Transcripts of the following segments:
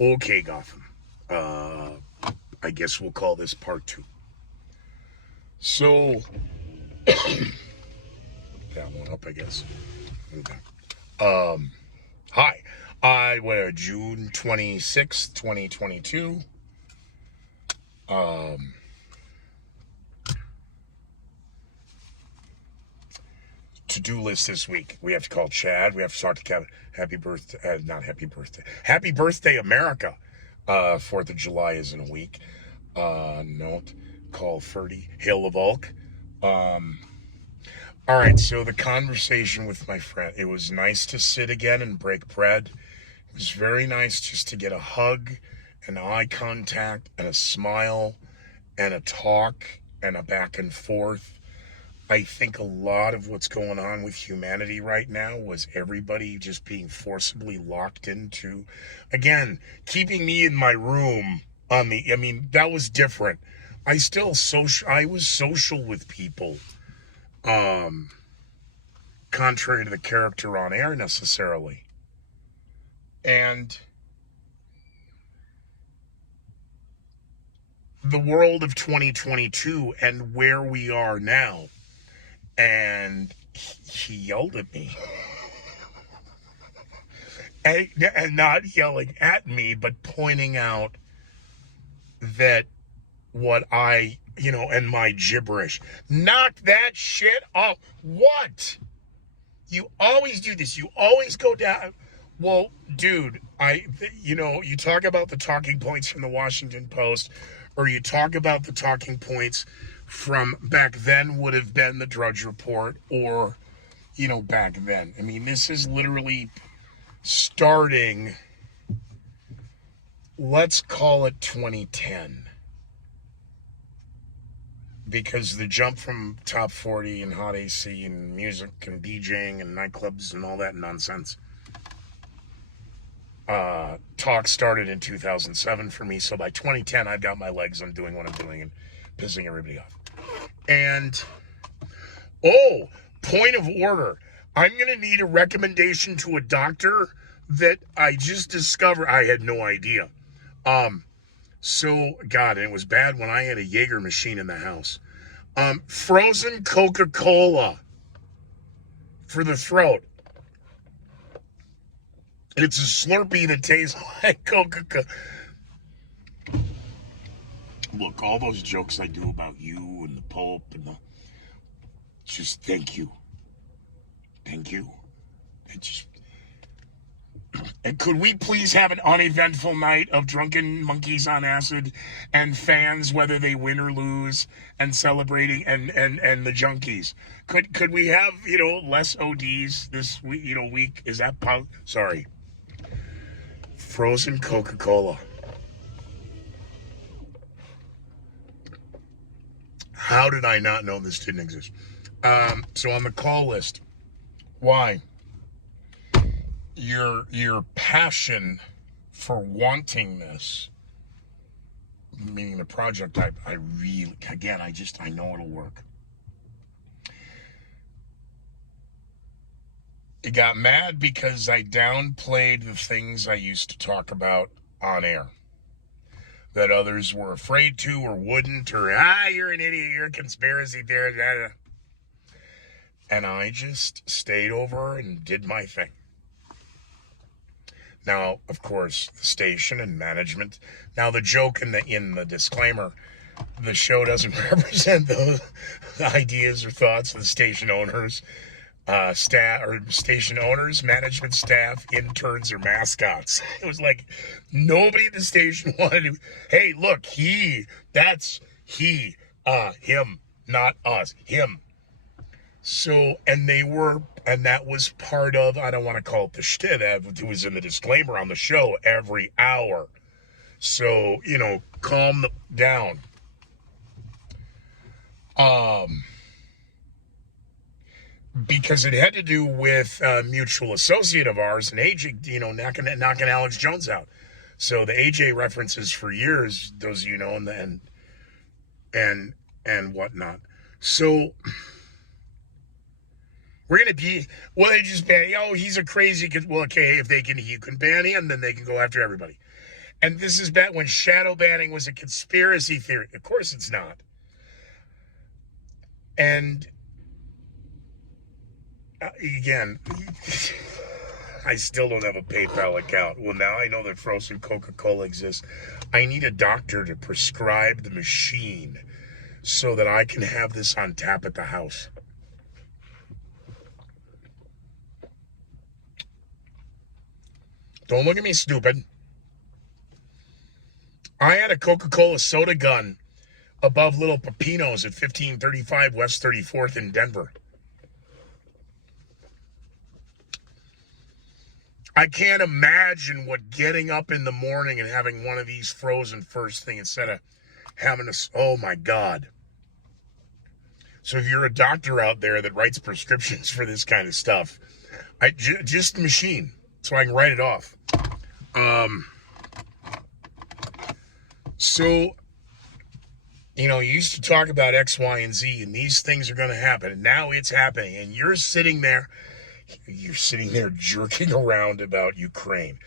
Okay, Gotham. I guess we'll call this part two. So, that one up, I guess. Okay. Hi. I went June 26th, 2022. Um, To-do list this week. We have to call Chad. We have to talk to Kevin. Happy birthday. Not happy birthday. Happy birthday, America. 4th of July is in a week. Note. Call 30. Hail the Volk. All right, so the conversation with my friend, it was nice to sit again and break bread. It was very nice just to get a hug, an eye contact, and a smile, and a talk, and a back and forth. I think a lot of what's going on with humanity right now was everybody just being forcibly locked into, again, keeping me in my room I mean, that was different. I was social with people. Um, Contrary to the character on air necessarily. And the world of 2022 and where we are now. And he yelled at me. And not yelling at me, but pointing out that and my gibberish. Knock that shit off. What? You always do this. You always go down. Well, dude, you talk about the talking points from the Washington Post, or you talk about the talking points from back then would have been the Drudge Report, or, back then. I mean, this is literally starting, let's call it 2010. Because the jump from top 40 and hot AC and music and DJing and nightclubs and all that nonsense talk started in 2007 for me. So by 2010, I've got my legs on doing what I'm doing and pissing everybody off. And, oh, point of order. I'm going to need a recommendation to a doctor that I just discovered. I had no idea. God, and it was bad when I had a Jaeger machine in the house. Frozen Coca-Cola for the throat. It's a Slurpee that tastes like Coca-Cola. Look, all those jokes I do about you and the Pope just thank you. Thank you. It just And could we please have an uneventful night of drunken monkeys on acid and fans, whether they win or lose, and celebrating and the junkies? Could we have less ODs this week? Is that sorry? Frozen Coca-Cola. How did I not know this didn't exist? So on the call list, why? Your passion for wanting this, meaning the project I really, again, I know it'll work. It got mad because I downplayed the things I used to talk about on air that others were afraid to or wouldn't, or you're an idiot, you're a conspiracy theorist. And I just stayed over and did my thing. Now, of course, the station and management. Now, the joke in the disclaimer, the show doesn't represent the ideas or thoughts of the station owners, station owners, management staff, interns, or mascots. It was like nobody at the station wanted to. Hey, look, that's he, him, not us, him. So, and that was part of, I don't want to call it the shtick, it was in the disclaimer on the show every hour. So, calm down. Because it had to do with a mutual associate of ours, and AJ, knocking Alex Jones out. So the AJ references for years, those and whatnot. So we're going to be, well, they just ban, he's a crazy, because, well, okay, if you can ban him, then they can go after everybody. And this is back when shadow banning was a conspiracy theory. Of course it's not. And again, I still don't have a PayPal account. Well, now I know that frozen Coca-Cola exists. I need a doctor to prescribe the machine so that I can have this on tap at the house. Don't look at me stupid. I had a Coca-Cola soda gun above Little Pepino's at 1535 West 34th in Denver. I can't imagine what getting up in the morning and having one of these frozen first thing instead of having a, oh my God. So if you're a doctor out there that writes prescriptions for this kind of stuff, just the machine so I can write it off. So, you used to talk about X, Y, and Z, and these things are going to happen, and now it's happening, and you're sitting there jerking around about Ukraine.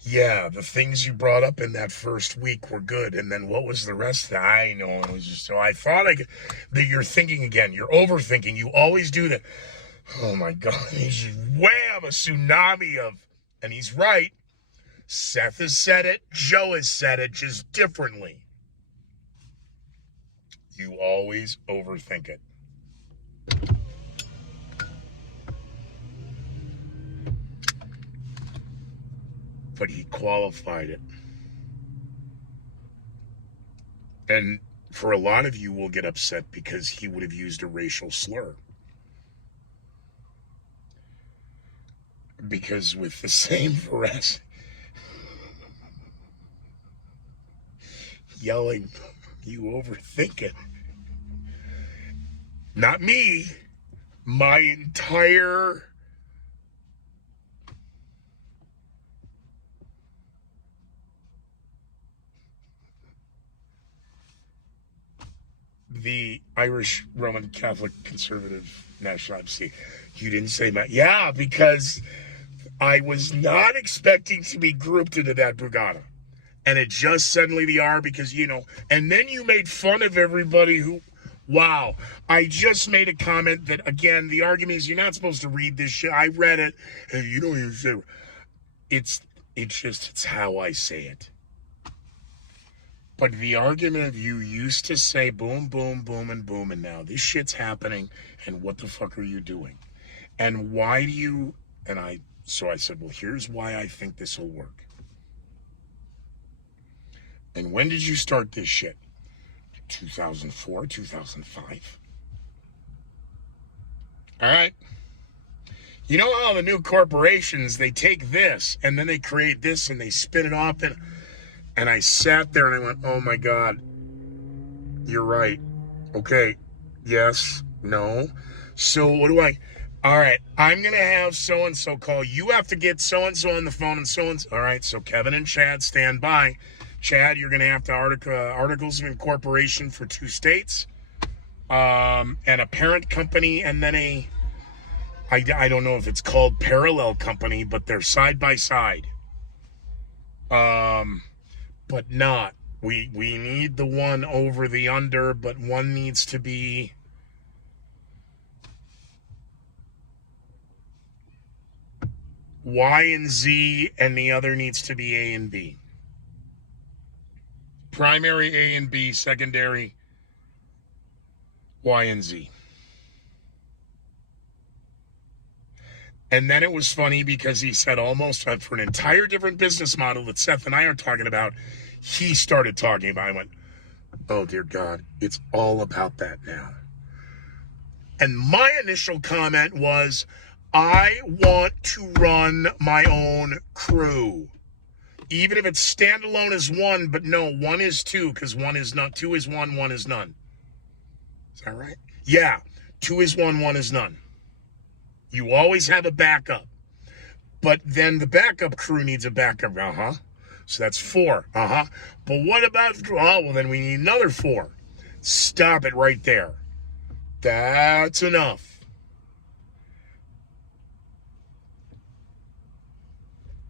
Yeah, the things you brought up in that first week were good, and then what was the rest? I know, it was just, so I thought that you're thinking again, you're overthinking, you always do that. Oh my God, he's just wham, a tsunami of, and he's right. Seth has said it, Joe has said it, just differently. You always overthink it. But he qualified it. And for a lot of you will get upset because he would have used a racial slur. Because with the same veracity, yelling, you overthink it. Not me. My entire the Irish Roman Catholic Conservative National MC. You didn't say my, yeah, because I was not expecting to be grouped into that Brugada. And it just suddenly the R because, and then you made fun of everybody who, wow. I just made a comment that, again, the argument is you're not supposed to read this shit. I read it, and you don't even say it's how I say it. But the argument of you used to say boom, boom, boom, and boom, and now this shit's happening, and what the fuck are you doing? And why do you, so I said, well, here's why I think this will work. And when did you start this shit? 2004, 2005? All right. You know how the new corporations, they take this, and then they create this, and they spin it off, and I sat there, and I went, oh my God, you're right. Okay, yes, no. So what do all right, I'm going to have so-and-so call. You have to get so-and-so on the phone and so-and-so. All right, so Kevin and Chad, stand by. Chad, you're going to have to articles of incorporation for 2 states, and a parent company, and then I don't know if it's called parallel company, but they're side by side. But not. We need the one over the under, but one needs to be Y and Z, and the other needs to be A and B. Primary A and B, secondary Y and Z. And then it was funny because he said almost for an entire different business model that Seth and I are talking about, he started talking about. I went, oh dear God, it's all about that now. And my initial comment was, I want to run my own crew. Even if it's standalone as one, but no, one is two, because one is not. 2 is one is none. Is that right? Yeah, 2 is one is none. You always have a backup. But then the backup crew needs a backup. So that's 4. But what about, well, then we need another 4. Stop it right there. That's enough.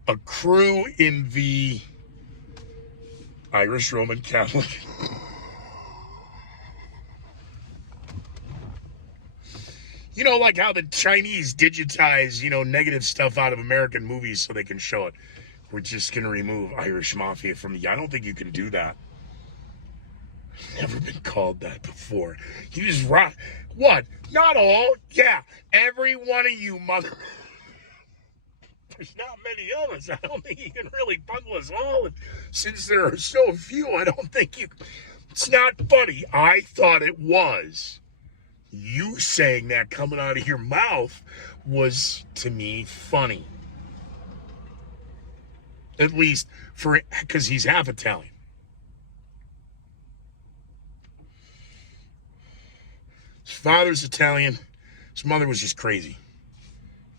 A crew in the Irish Roman Catholic. You know, like how the Chinese digitize, negative stuff out of American movies so they can show it. We're just going to remove Irish Mafia from the... I don't think you can do that. Never been called that before. You just rock. What? Not all. Yeah. Every one of you mother... There's not many of us. I don't think you can really bundle us all. And since there are so few, I don't think you... It's not funny. I thought it was. You saying that coming out of your mouth was, to me, funny. At least for because he's half Italian. His father's Italian. His mother was just crazy.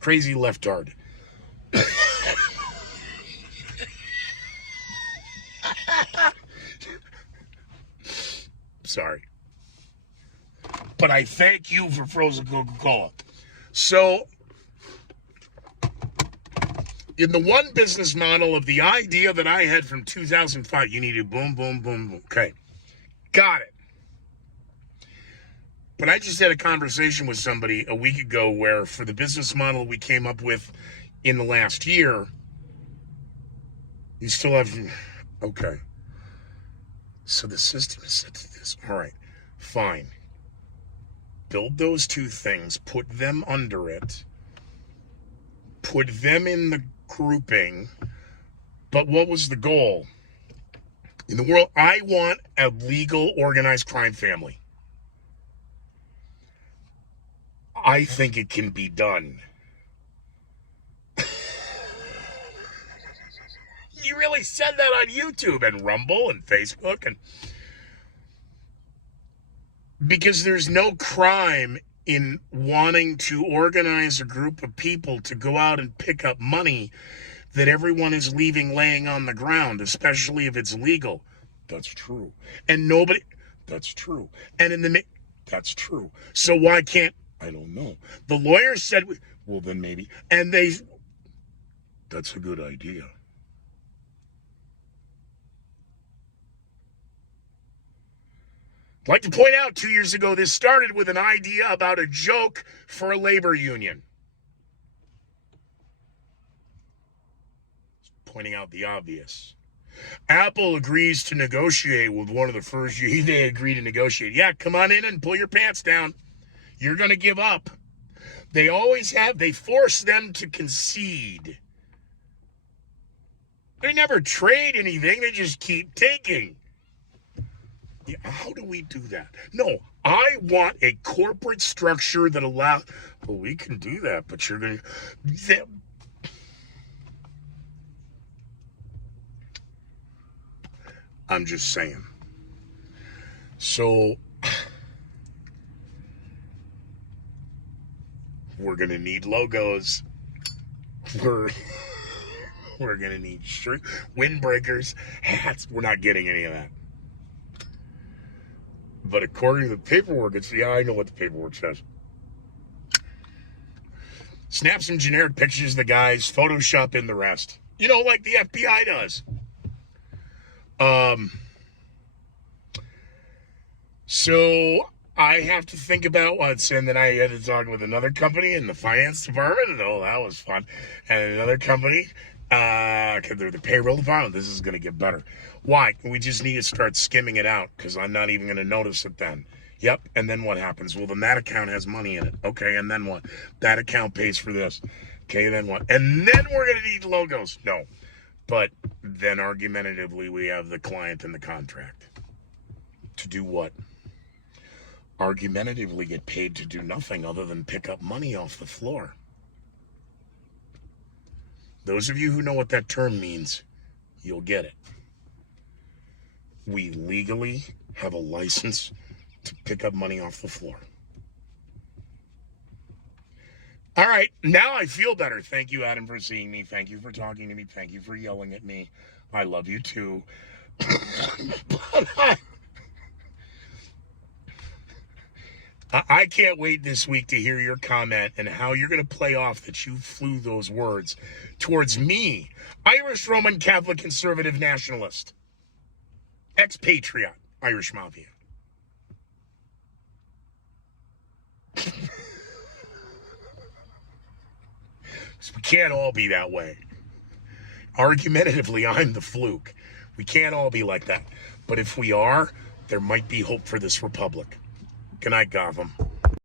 Crazy left-hard. Sorry. But I thank you for frozen Coca-Cola. So, in the one business model of the idea that I had from 2005, you need to boom, boom, boom, boom. Okay. Got it. But I just had a conversation with somebody a week ago where for the business model we came up with in the last year, you still have... Okay. So the system is set to this. All right. Fine. Build those two things, put them under it, put them in the grouping. But what was the goal? In the world, I want a legal organized crime family. I think it can be done. You really said that on YouTube and Rumble and Facebook and... Because there's no crime in wanting to organize a group of people to go out and pick up money that everyone is leaving laying on the ground, especially if it's legal. That's true. And nobody... That's true. And that's true. So why can't... I don't know. The lawyer said... Well, then maybe... And they... That's a good idea. I'd like to point out 2 years ago, this started with an idea about a joke for a labor union. Pointing out the obvious. Apple agrees to negotiate with one of the first... They agree to negotiate. Yeah, come on in and pull your pants down. You're going to give up. They always have... They force them to concede. They never trade anything. They just keep taking. How do we do that? No, I want a corporate structure that allows... Well, we can do that, but you're going to... I'm just saying. So, we're going to need logos. We're going to need windbreakers, hats. We're not getting any of that. But according to the paperwork, I know what the paperwork says. Snap some generic pictures of the guys, Photoshop in the rest. Like the FBI does. So I have to think about what's, and then I had to talk with another company in the finance department, and that was fun. And another company, because they're the payroll department. This is going to get better. Why? We just need to start skimming it out because I'm not even going to notice it then. Yep. And then what happens? Well, then that account has money in it. Okay. And then what? That account pays for this. Okay. Then what? And then we're going to need logos. No. But then argumentatively, we have the client and the contract. To do what? Argumentatively get paid to do nothing other than pick up money off the floor. Those of you who know what that term means, you'll get it. We legally have a license to pick up money off the floor. All right, now I feel better. Thank you, Adam, for seeing me. Thank you for talking to me. Thank you for yelling at me. I love you too. I can't wait this week to hear your comment and how you're going to play off that you flew those words towards me, Irish Roman Catholic conservative nationalist. Expatriate Irish Mafia. So we can't all be that way. Argumentatively, I'm the fluke. We can't all be like that. But if we are, there might be hope for this republic. Good night, Gotham.